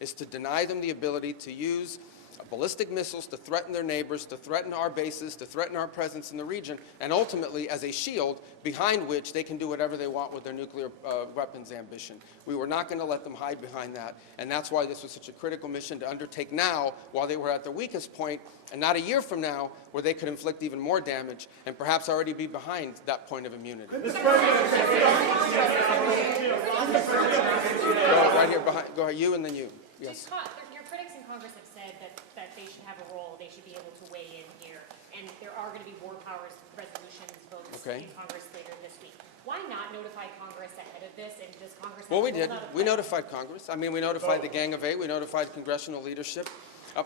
is to deny them the ability to use ballistic missiles to threaten their neighbors, to threaten our bases, to threaten our presence in the region, and ultimately as a shield behind which they can do whatever they want with their nuclear weapons ambition. We were not going to let them hide behind that, and that's why this was such a critical mission to undertake now while they were at their weakest point, and not a year from now where they could inflict even more damage and perhaps already be behind that point of immunity. Go right here behind. Go ahead, you and then you. Yes. Your critics in Congress have said that they should have a role, they should be able to weigh in here, and there are going to be war powers resolutions votes in Congress later this week. Why not notify Congress ahead of this, and does Congress have Well, we did. We notified Congress. I mean, we notified the Gang of Eight. We notified congressional leadership.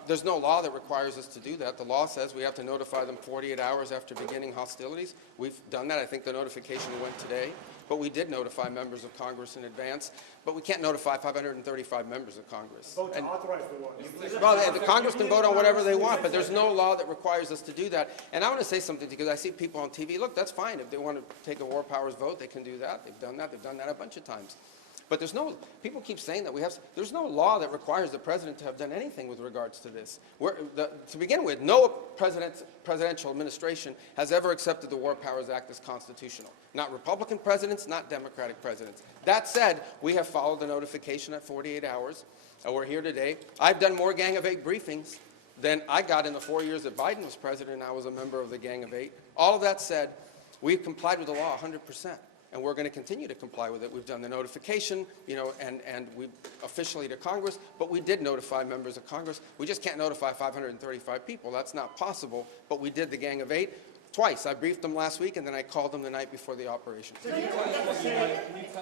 There's no law that requires us to do that. The law says we have to notify them 48 hours after beginning hostilities. We've done that. I think the notification went today. But we did notify members of Congress in advance. But we can't notify 535 members of Congress. Vote to authorize the war. Well, the Congress can vote on whatever they want, but there's no law that requires us to do that. And I want to say something because I see people on TV. Look, that's fine. If they want to take a war powers vote, they can do that. They've done that. They've done that a bunch of times. But there's no, people keep saying that there's no law that requires the president to have done anything with regards to this. To begin with, no presidential administration has ever accepted the War Powers Act as constitutional. Not Republican presidents, not Democratic presidents. That said, we have followed the notification at 48 hours. We're here today. I've done more Gang of Eight briefings than I got in the 4 years that Biden was president and I was a member of the Gang of Eight. All of that said, we've complied with the law 100%. And we're going to continue to comply with it. We've done the notification, and we officially to Congress, but we did notify members of Congress. We just can't notify 535 people. That's not possible, but we did the Gang of Eight twice. I briefed them last week, and then I called them the night before the operation. Can you tell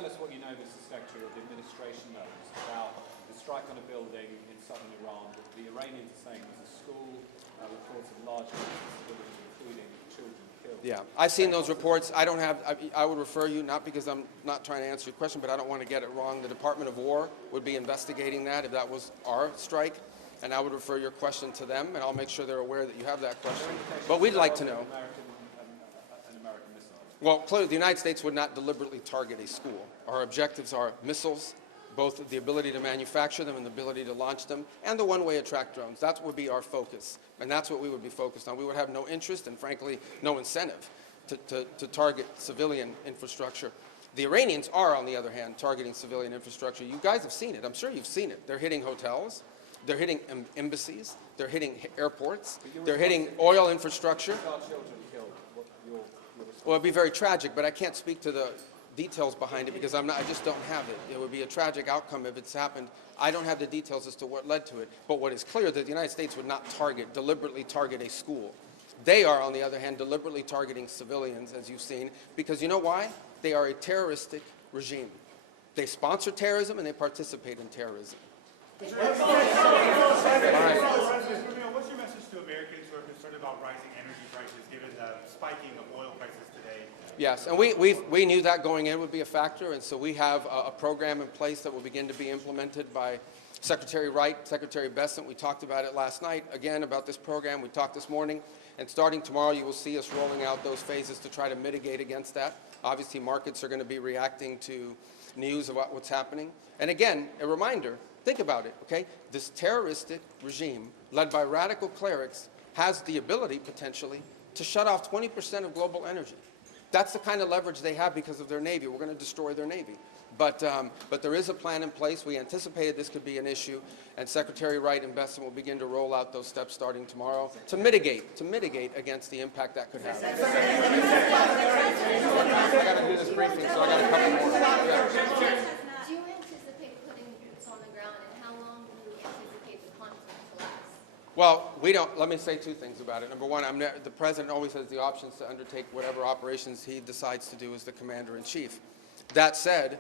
us what you know, Mr. Secretary, or the administration knows about the strike on a building in southern Iran that the Iranians are saying was a school, reports of large numbers of civilians, including children killed? Yeah, I've seen those reports. I would refer you, not because I'm not trying to answer your question, but I don't want to get it wrong. The Department of War would be investigating that if that was our strike, and I would refer your question to them, and I'll make sure they're aware that you have that question. But we'd like to know. Well, clearly, the United States would not deliberately target a school. Our objectives are missiles, both the ability to manufacture them and the ability to launch them, and the one-way attract drones. That would be our focus, and that's what we would be focused on. We would have no interest and, frankly, no incentive to target civilian infrastructure. The Iranians are, on the other hand, targeting civilian infrastructure. You guys have seen it. I'm sure you've seen it. They're hitting hotels. They're hitting embassies. They're hitting airports. They're hitting oil infrastructure. Well, it'd be very tragic, but I can't speak to the details behind it because I just don't have it. It would be a tragic outcome if it's happened. I don't have the details as to what led to it. But what is clear is that the United States would not deliberately target a school. They are, on the other hand, deliberately targeting civilians, as you've seen, because you know why? They are a terroristic regime. They sponsor terrorism and they participate in terrorism. What's your message to Americans who are concerned about rising energy prices given the spiking of oil prices today? Yes, and we knew that going in would be a factor, and so we have a program in place that will begin to be implemented by Secretary Wright, Secretary Bessent. We talked about it last night, again, about this program. We talked this morning, and starting tomorrow, you will see us rolling out those phases to try to mitigate against that. Obviously, markets are going to be reacting to news about what's happening. And again, a reminder, think about it, okay? This terroristic regime, led by radical clerics, has the ability, potentially, to shut off 20% of global energy. That's the kind of leverage they have because of their Navy. We're going to destroy their Navy. But there is a plan in place. We anticipated this could be an issue, and Secretary Wright and Bessent will begin to roll out those steps starting tomorrow to mitigate against the impact that could have. I got to do this briefing, so I got a couple more. Yeah. Do you anticipate putting boots on the ground, and how long do you anticipate the conflict to last? Well, we don't. Let me say two things about it. Number one, the president always has the options to undertake whatever operations he decides to do as the commander-in-chief. That said,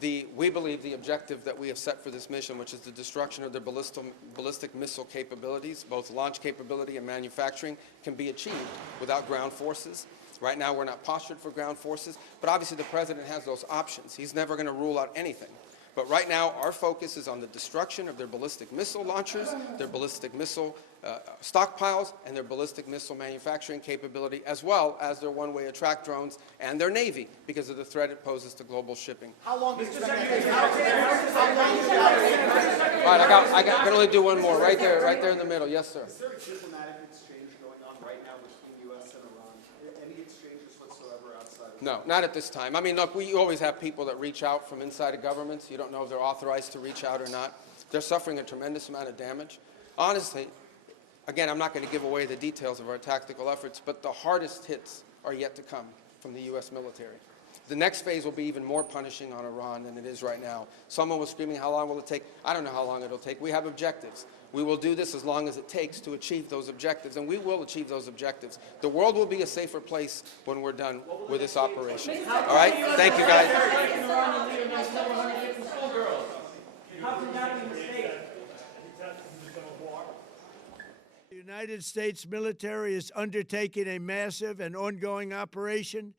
we believe the objective that we have set for this mission, which is the destruction of their ballistic missile capabilities, both launch capability and manufacturing, can be achieved without ground forces. Right now, we're not postured for ground forces, but obviously the president has those options. He's never going to rule out anything. But right now, our focus is on the destruction of their ballistic missile launchers, their ballistic missile stockpiles, and their ballistic missile manufacturing capability, as well as their one-way attract drones and their Navy, because of the threat it poses to global shipping. How long do you expect All right, I can only do one more. Right there in the middle. Yes, sir. Is there a diplomatic exchange going on right now between U.S. and Iran? Any exchanges whatsoever outside of No, not at this time. I mean, look, we always have people that reach out from inside of governments. You don't know if they're authorized to reach out or not. They're suffering a tremendous amount of damage. Honestly, again, I'm not going to give away the details of our tactical efforts, but the hardest hits are yet to come from the U.S. military. The next phase will be even more punishing on Iran than it is right now. Someone was screaming, how long will it take? I don't know how long it'll take. We have objectives. We will do this as long as it takes to achieve those objectives, and we will achieve those objectives. The world will be a safer place when we're done with this operation. All right? Thank you, guys. The United States military is undertaking a massive and ongoing operation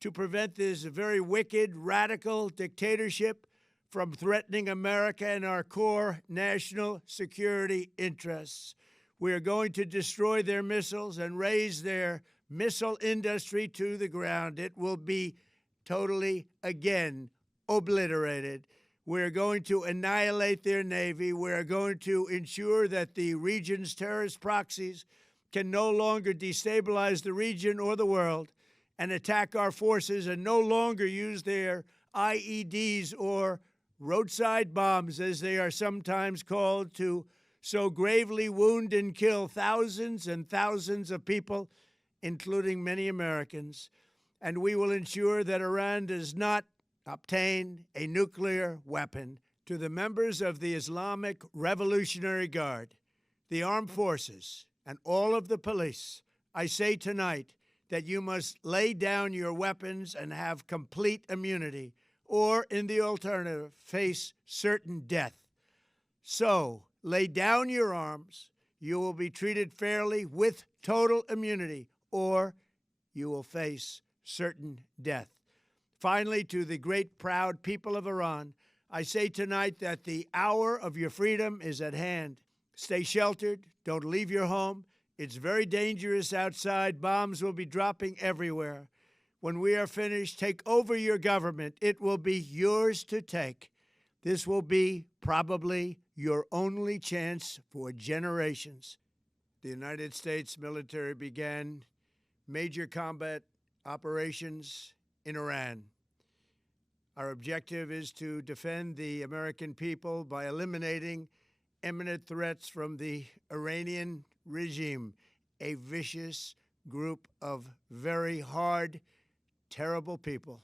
to prevent this very wicked, radical dictatorship from threatening America and our core national security interests. We are going to destroy their missiles and raise their missile industry to the ground. It will be totally, again, obliterated. We're going to annihilate their Navy. We're going to ensure that the region's terrorist proxies can no longer destabilize the region or the world and attack our forces and no longer use their IEDs or roadside bombs, as they are sometimes called, to so gravely wound and kill thousands and thousands of people, including many Americans. And we will ensure that Iran does not obtain a nuclear weapon. To the members of the Islamic Revolutionary Guard, the armed forces, and all of the police, I say tonight that you must lay down your weapons and have complete immunity, or, in the alternative, face certain death. So, lay down your arms. You will be treated fairly with total immunity, or you will face certain death. Finally, to the great, proud people of Iran, I say tonight that the hour of your freedom is at hand. Stay sheltered. Don't leave your home. It's very dangerous outside. Bombs will be dropping everywhere. When we are finished, take over your government. It will be yours to take. This will be probably your only chance for generations. The United States military began major combat operations in Iran. Our objective is to defend the American people by eliminating imminent threats from the Iranian regime, a vicious group of very hard, terrible people.